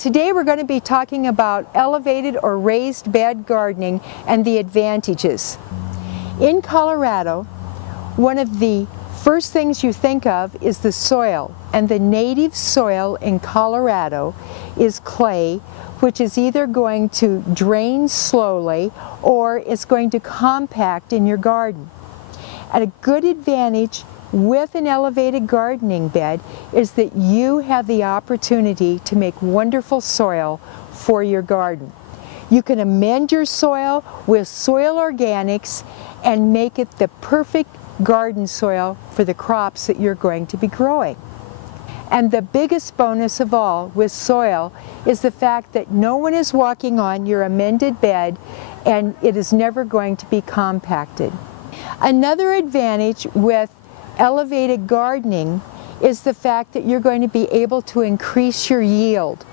Today we're going to be talking about elevated or raised bed gardening and the advantages. In Colorado, one of the first things you think of is the soil, and the native soil in Colorado is clay, which is either going to drain slowly or it's going to compact in your garden. And a good advantage with an elevated gardening bed is that you have the opportunity to make wonderful soil for your garden. You can amend your soil with soil organics and make it the perfect garden soil for the crops that you're going to be growing. And the biggest bonus of all with soil is the fact that no one is walking on your amended bed and it is never going to be compacted. Another advantage with elevated gardening is the fact that you're going to be able to increase your yield.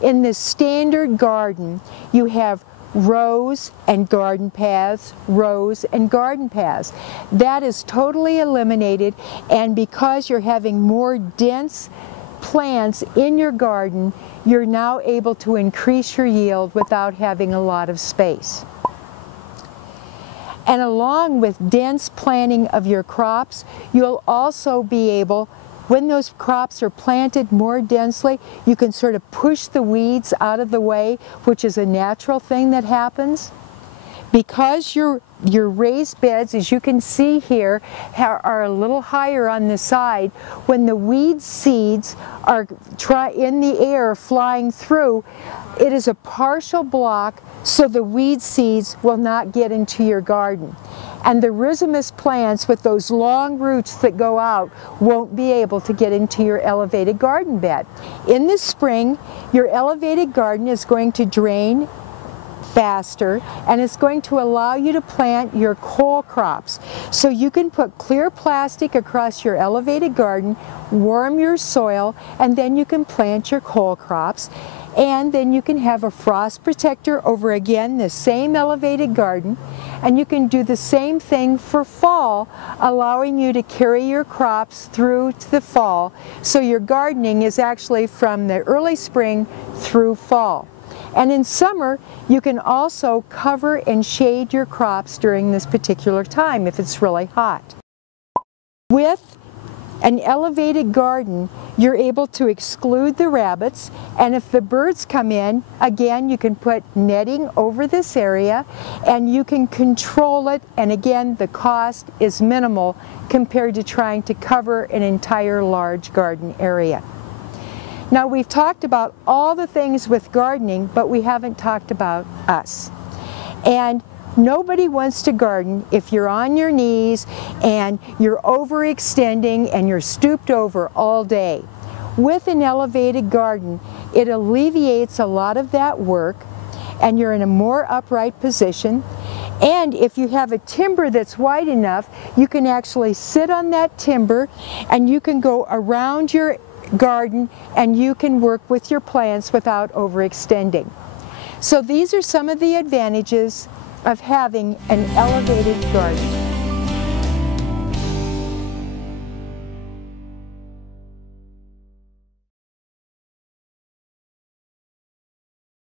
In the standard garden, you have rows and garden paths, rows and garden paths. That is totally eliminated, and because you're having more dense plants in your garden, you're now able to increase your yield without having a lot of space. And along with dense planting of your crops, you'll also be able, when those crops are planted more densely, you can sort of push the weeds out of the way, which is a natural thing that happens. Because your raised beds, as you can see here, are a little higher on the side, when the weed seeds are in the air flying through, it is a partial block so the weed seeds will not get into your garden. And the rhizomatous plants with those long roots that go out won't be able to get into your elevated garden bed. In the spring, your elevated garden is going to drain faster, and it's going to allow you to plant your cole crops. So you can put clear plastic across your elevated garden, warm your soil, and then you can plant your cole crops. And then you can have a frost protector over, again, the same elevated garden, and you can do the same thing for fall, allowing you to carry your crops through to the fall. So your gardening is actually from the early spring through fall. And in summer, you can also cover and shade your crops during this particular time if it's really hot. With an elevated garden, you're able to exclude the rabbits, and if the birds come in, again, you can put netting over this area and you can control it, and again, the cost is minimal compared to trying to cover an entire large garden area. Now, we've talked about all the things with gardening, but we haven't talked about us. And nobody wants to garden if you're on your knees and you're overextending and you're stooped over all day. With an elevated garden, it alleviates a lot of that work, and you're in a more upright position. And if you have a timber that's wide enough, you can actually sit on that timber and you can go around your garden and you can work with your plants without overextending. So these are some of the advantages of having an elevated garden.